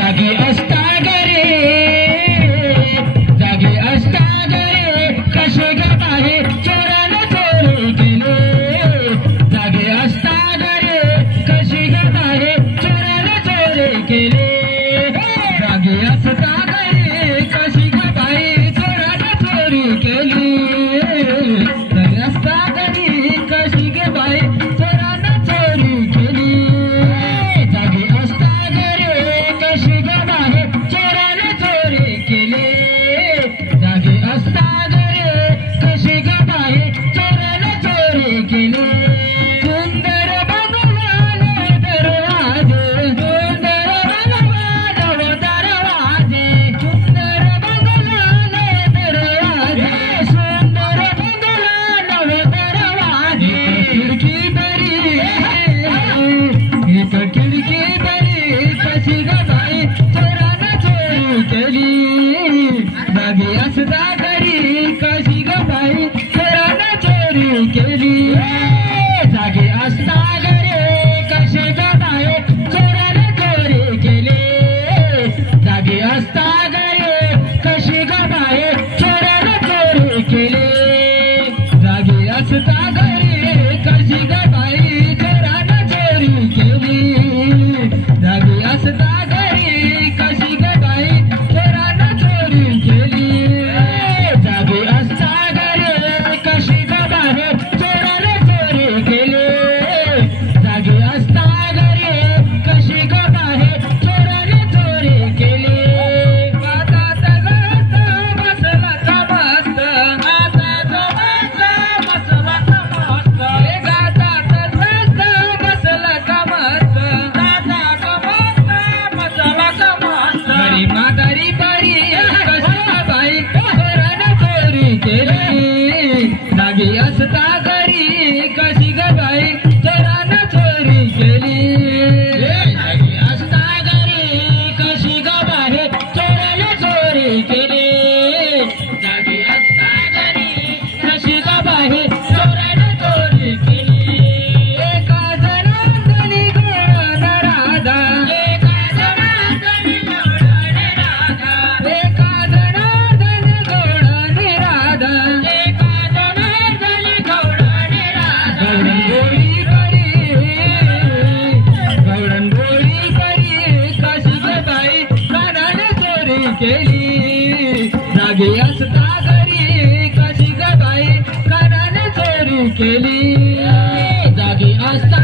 जागी असता गरे जागी असता गरे कसे ग बाहे चोरानं चोरी केले जागी असता गरे कसे ग बाहे चोरानं चोरी केले जागी असता गरे कशी ग बाहे चोरानं चोरी केली जागी असता गरे कशी ग बाहे चोरानं चोरी केली जागी असता गरे कशी ग बाहे चोरानं चोरी केली जागी असता गरे कशी ग बाहे चोरानं चोरी केली सुंदर बंगल्याने दरवाजे सुंदर बंगल्याने दरवाजे सुंदर बंगल्याने दरवाजे सुंदर बंगल्याने दरवाजे खिडकी बरी एक खिडकी बरी कशी ग बाई चोरानं चोरी केली जागी असता घरी कशी ग बाई चोरानं चोरी केली जागी असता घरी कशी ग बाई चोरानं चोरी केली जागी असता घरी कशी ग बाई चोरानं चोरी केली जागी असता घरी कशी ग बाई चोरानं चोरी केली जागी असता घरी कशी ग बाई चोरानं चोरी केली जागी असता घरी कशी ग बाई चोरानं चोरी केली जागी असता घरी कशी ग बाई चोरानं चोरी केली हातात गस्त बसला का मस्त हातात गस्त बसला का मस्त हातात गस्त बसला का मस्त हातात गस्त बसला का मस्त घरी म्हातारी बरी कशी ग बाई चोरानं चोरी केली जागी असता घरी कशी ग बाई चोरानं चोरी केली जागी असता घरी कशी ग बाई चोरानं चोरी केली जागी असता घरी कशी ग बाई चोरानं चोरी केली एका जनार्दनी घोडानं राधा एका जनार्दनी घोडानं राधा एका जनार्दनी घोडानं राधा एका जनार्दनी घोडानं राधा गौडन गोळी बरी कशी ग बाई कानानं चोरी केली जागी असता घरी कशी ग बाई कानानं चोरी केली जागी असता